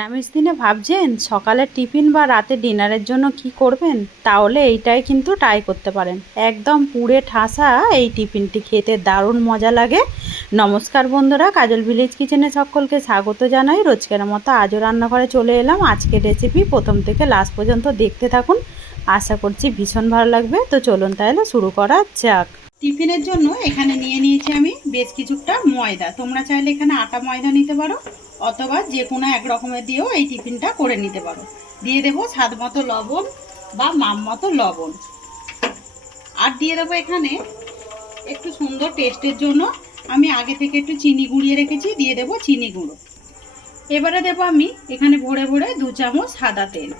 নিরামিষ দিনে ভাবছেন সকালের টিফিন বা রাতে ডিনারের জন্য কি করবেন? তাহলে এইটাই কিন্তু ট্রাই করতে পারেন। একদম পুড়ে ঠাসা এই টিফিনটি খেতে দারুণ মজা লাগে। নমস্কার বন্ধুরা, কাজল ভিলেজ কিচেনে সকলকে স্বাগত জানাই। রোজকার মতো আজও রান্নাঘরে চলে এলাম। আজকের রেসিপি প্রথম থেকে লাস্ট পর্যন্ত দেখতে থাকুন, আশা করছি ভীষণ ভালো লাগবে। তো চলুন তাহলে শুরু করা যাক। টিফিনের জন্য এখানে নিয়ে নিয়েছি আমি বেশ কিছুটা ময়দা। তোমরা চাইলে এখানে আটা ময়দা নিতে পারো, অথবা যে কোনো এক রকমের দিয়েও এই টিফিনটা করে নিতে পারো। দিয়ে দেবো স্বাদ মতো লবণ বা মাপ মতো লবণ, আর দিয়ে দেবো এখানে একটু সুন্দর টেস্টের জন্য আমি আগে থেকে একটু চিনি গুঁড়িয়ে রেখেছি, দিয়ে দেবো চিনি গুঁড়ো। এবারে দেবো আমি এখানে ভরে ভরে 2 চামচ সাদা তেল।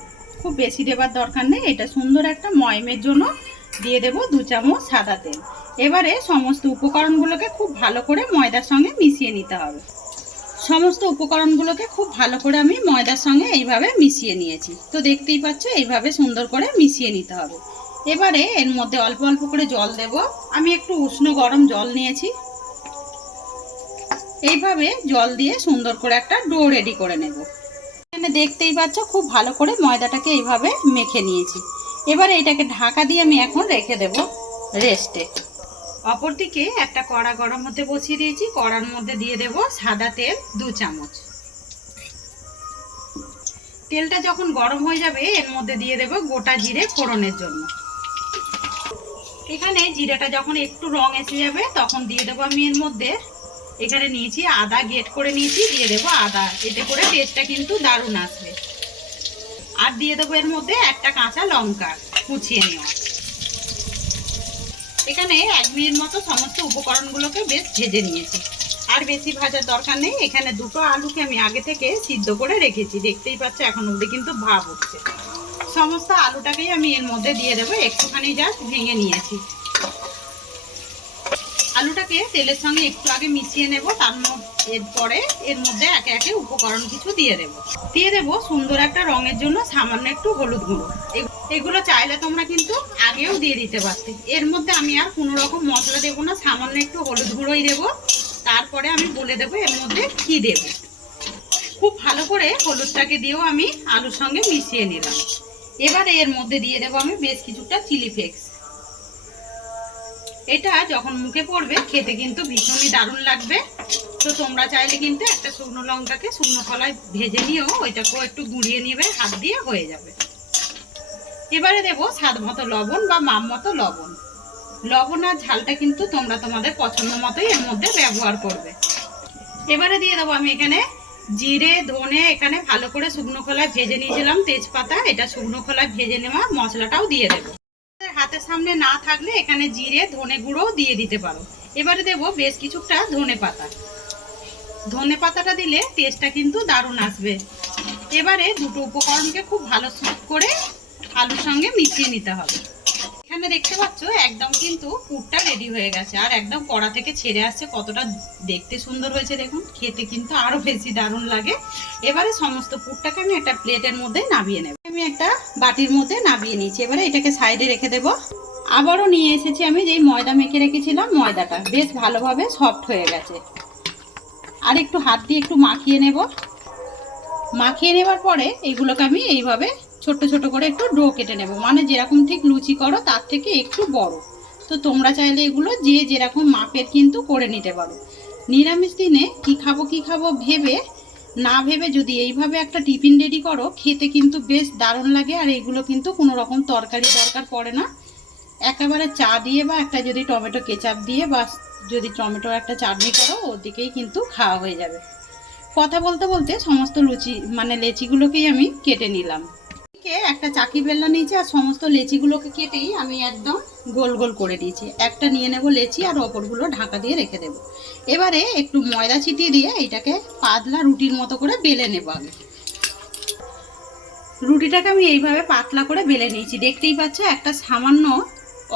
খুব বেশি দেবার দরকার নেই, এটা সুন্দর একটা ময়মের জন্য দিয়ে দেবো 2 চামচ সাদা তেল। এবারে সমস্ত উপকরণগুলোকে খুব ভালো করে ময়দার সঙ্গে মিশিয়ে নিতে হবে। সমস্ত উপকরণগুলোকে খুব ভালো করে আমি ময়দার সঙ্গে এইভাবে মিশিয়ে নিয়েছি। তো দেখতেই পাচ্ছ এইভাবে সুন্দর করে মিশিয়ে নিতে হবে। এবারে এর মধ্যে অল্প অল্প করে জল দেব। আমি একটু উষ্ণ গরম জল নিয়েছি। এইভাবে জল দিয়ে সুন্দর করে একটা ডো রেডি করে নেব। এখানে দেখতেই পাচ্ছ খুব ভালো করে ময়দাটাকে এইভাবে মেখে নিয়েছি। এবারে এটাকে ঢাকা দিয়ে আমি এখন রেখে দেব রেস্টে। অপরদিকে একটা কড়া গরম হতে বসিয়ে দিয়েছি। কড়ার মধ্যে দিয়ে দেব সাদা তেল 2 চামচ। তেলটা যখন গরম হয়ে যাবে এর মধ্যে দিয়ে দেব গোটা জিরে ফোড়নের জন্য। এখানে জিরেটা যখন একটু রং এসে যাবে তখন দিয়ে দেবো আমি এর মধ্যে, এখানে নিয়েছি আদা গ্রেট করে নিয়েছি, দিয়ে দেবো আদা। এতে করে টেস্টটা কিন্তু দারুণ আসবে। আর দিয়ে দেবো এর মধ্যে একটা কাঁচা লঙ্কা কুচিয়ে নেওয়া। এখানে 1 মিনিট মতো সমস্ত উপকরণগুলোকে বেশ ভেজে নিয়েছি। আর বেশি ভাজার দরকার নেই। এখানে 2টো আলুকে আমি আগে থেকে সিদ্ধ করে রেখেছি। দেখতেই পাচ্ছ এখন অবধি কিন্তু ভাব উঠছে। সমস্ত আলুটাকেই আমি এর মধ্যে দিয়ে দেবো। একটুখানি জাস্ট ভেঙে নিয়েছি। আলুটাকে তেলের সঙ্গে একটু আগে মিশিয়ে নেব। এরপরে এর মধ্যে একে একে উপকরণ কিছু দিয়ে দেবো সুন্দর একটা রঙের জন্য সামান্য একটু হলুদ গুঁড়ো। এগুলো চাইলে তোমরা কিন্তু আগেও দিয়ে দিতে পারতে। এর মধ্যে আমি আর কোনো রকম মশলা দেবো না, সামান্য একটু হলুদ গুঁড়োই দেবো। তারপরে আমি বলে দেবো এর মধ্যে কি দেব। খুব ভালো করে হলুদটাকে দিয়েও আমি আলুর সঙ্গে মিশিয়ে নিলাম। এবারে এর মধ্যে দিয়ে দেবো আমি বেশ কিছুটা চিলি ফ্লেক্স। এটা যখন মুখে পড়বে খেতে কিন্তু ভীষণই দারুণ লাগবে। তো তোমরা চাইলে কিন্তু একটা শুকনো লঙ্কাকে শুকনো কলায় ভেজে নিয়েও ওইটাকেও একটু গুঁড়িয়ে নেবে, হাত দিয়ে হয়ে যাবে। এবারে দেবো স্বাদ মতো লবণ বা মাপ মতো লবণ। লবণ আর ঝালটা কিন্তু তোমরা তোমাদের পছন্দ মতোই এর মধ্যে ব্যবহার করবে। এবারে দিয়ে দেবো আমি এখানে জিরে ধনে, এখানে ভালো করে শুকনো খোলায় ভেজে নিয়েছিলাম, তেজপাতা, এটা শুকনো খোলায় ভেজে নেওয়া মশলাটাও দিয়ে দেবো। হাতের সামনে না থাকলে এখানে জিরে ধনে গুঁড়ো দিয়ে দিতে পারো। এবারে দেবো বেশ কিছুটা ধনে পাতা। ধনে পাতাটা দিলে টেস্টটা কিন্তু দারুণ আসবে। এবারে 2টো উপকরণকে খুব ভালো করে আলুর সঙ্গে মিশিয়ে নিতে হবে। এখানে দেখতে পাচ্ছ একদম কিন্তু পুরটা রেডি হয়ে গেছে, আর একদম কড়া থেকে ছেড়ে আসছে। কতটা দেখতে সুন্দর হয়েছে দেখুন, খেতে কিন্তু আরো বেশি দারুণ লাগে। এবারে সমস্ত পুরটাকে আমি একটা প্লেটের মধ্যে নামিয়ে নেব। আমি একটা বাটির মধ্যে নামিয়ে নিয়েছি। এবারে এটাকে সাইডে রেখে দেব। আবারও নিয়ে এসেছি আমি যেই ময়দা মেখে রেখেছিলাম, ময়দাটা বেশ ভালোভাবে সফট হয়ে গেছে। আর একটু হাত দিয়ে একটু মাখিয়ে নেব। মাখিয়ে নেবার পরে এগুলোকে আমি এইভাবে ছোট ছোট করে একটু ডো কেটে নেব, মানে যেরকম ঠিক লুচি করো তার থেকে একটু বড়। তো তোমরা চাইলে এগুলো যে যেরকম মাপের কিন্তু করে নিতে পারো। নিরামিষ দিনে কি খাবো ভেবে না ভেবে যদি এইভাবে একটা টিফিন রেডি করো, খেতে কিন্তু বেশ দারুণ লাগে। আর এগুলো কিন্তু কোনো রকম তরকারি দরকার পড়ে না। একেবারে চা দিয়ে বা একটা যদি টমেটো কেচাপ দিয়ে বা যদি টমেটোর একটা চাটনি করো, ওর দিকেই কিন্তু খাওয়া হয়ে যাবে। কথা বলতে বলতে সমস্ত লেচিগুলোকেই আমি কেটে নিলাম। একটা চাকি বেলনা নিয়েছি, আর সমস্ত লেচিগুলোকে কেটেই আমি একদম গোল গোল করে দিয়েছি। একটা নিয়ে নেব লেচি, আর ওপরগুলো ঢাকা দিয়ে রেখে দেব। এবারে একটু ময়দা ছিটিয়ে দিয়ে এইটাকে পাতলা রুটির মতো করে বেলে নেব। আগে রুটিটাকে আমি এইভাবে পাতলা করে বেলে নিয়েছি। দেখতেই পাচ্ছ একটা সামান্য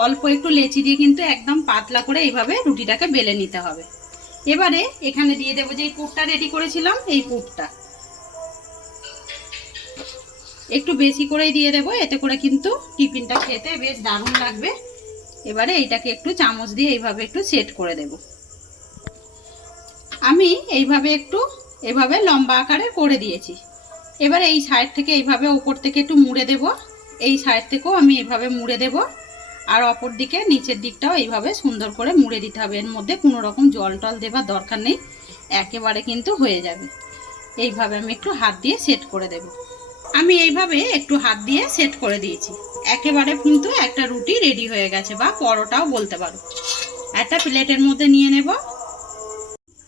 অল্প একটু লেচি দিয়ে কিন্তু একদম পাতলা করে এইভাবে রুটিটাকে বেলে নিতে হবে। এবারে এখানে দিয়ে দেবো যে পুরটা রেডি করেছিলাম, এই পুরটা একটু বেশি করেই দিয়ে দেবো। এতে করে কিন্তু টিফিনটা খেতে বেশ দারুণ লাগবে। এবারে এইটাকে একটু চামচ দিয়ে এইভাবে একটু সেট করে দেব। আমি এইভাবে একটু এভাবে লম্বা আকারে করে দিয়েছি। এবারে এই সাইড থেকে এইভাবে উপর থেকে একটু মুড়ে দেব, এই সাইড থেকেও আমি এইভাবে মুড়ে দেব, আর অপর দিকে নিচের দিকটাও এইভাবে সুন্দর করে মুড়ে দিতে হবে। এর মধ্যে কোনো রকম জল টল দেবার দরকার নেই, একেবারে কিন্তু হয়ে যাবে। এইভাবে আমি একটু হাত দিয়ে সেট করে দেব। আমি এইভাবে একটু হাত দিয়ে সেট করে দিয়েছি, একেবারে কিন্তু একটা রুটি রেডি হয়ে গেছে, বা পরোটাও বলতে পারো। একটা প্লেটের মধ্যে নিয়ে নেব।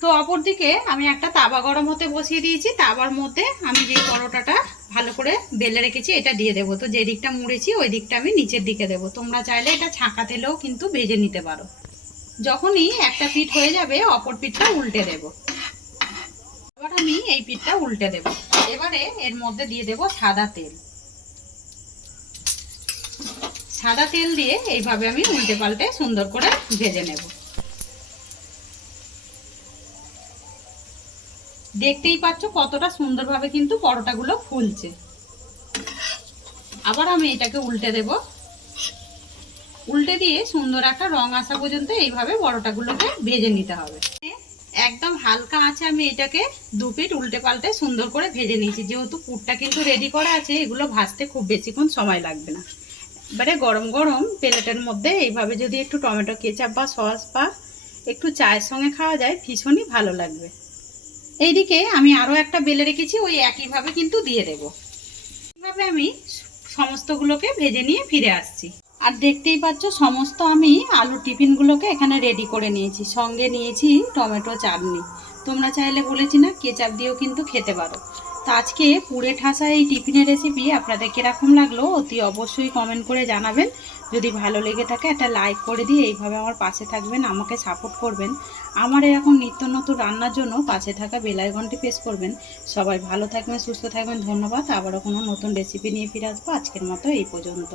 তো অপর দিকে আমি একটা তাওয়া গরম হতে বসিয়ে দিয়েছি, তাওয়ার মধ্যে আমি যে পরোটাটা ভালো করে বেলে রেখেছি এটা দিয়ে দেবো। তো যে দিকটা মুড়েছি ওই দিকটা আমি নিচের দিকে দেবো। তোমরা চাইলে এটা ছাঁকা তেলেও কিন্তু ভেজে নিতে পারো। যখনই একটা পিঠ হয়ে যাবে অপর পিঠটা উল্টে দেব। এবার আমি এই পিঠটা উল্টে দেব। এবারে এর মধ্যে দিয়ে দেব সাদা তেল। সাদা তেল দিয়ে এইভাবে আমি উল্টে পাল্টে সুন্দর করে ভেজে নেব। দেখতেই পাচ্ছ কতটা সুন্দরভাবে কিন্তু পরোটাগুলো ফুলছে। আবার আমি এটাকে উল্টে দেব। উল্টে দিয়ে সুন্দর একটা রং আসা পর্যন্ত এইভাবে পরোটাগুলোকে ভেজে নিতে হবে। একদম হালকা আছে আমি এটাকে দু পিঠ উল্টে পাল্টে সুন্দর করে ভেজে নিয়েছি। যেহেতু পুরটা কিন্তু রেডি করা আছে, এগুলো ভাজতে খুব বেশিক্ষণ সময় লাগবে না। এবারে গরম গরম প্লেটের মধ্যে এইভাবে যদি একটু টমেটো কেচাপ বা সস বা একটু চায়ের সঙ্গে খাওয়া যায়, ভীষণই ভালো লাগবে। এইদিকে আমি আরও একটা বেলে রেখেছি, ওই একইভাবে কিন্তু দিয়ে দেব। এইভাবে আমি সমস্তগুলোকে ভেজে নিয়ে ফিরে আসছি। আর দেখতেই পাচ্ছ সমস্ত আমি আলুর টিফিনগুলোকে এখানে রেডি করে নিয়েছি, সঙ্গে নিয়েছি টমেটো চাটনি। তোমরা চাইলে বলেছি না কেচাপ দিয়েও কিন্তু খেতে পারো। তো আজকে পুড়ে ঠাসা এই টিফিনের রেসিপি আপনাদের কীরকম লাগলো অতি অবশ্যই কমেন্ট করে জানাবেন। যদি ভালো লেগে থাকে একটা লাইক করে দিয়ে এইভাবে আমার পাশে থাকবেন, আমাকে সাপোর্ট করবেন। আমার এরকম নিত্য নতুন রান্নার জন্য পাশে থাকা বেল আইকনটি প্রেস করবেন। সবাই ভালো থাকবেন, সুস্থ থাকবেন। ধন্যবাদ। আবারও কোনো নতুন রেসিপি নিয়ে ফিরে আসবো। আজকের মতো এই পর্যন্ত।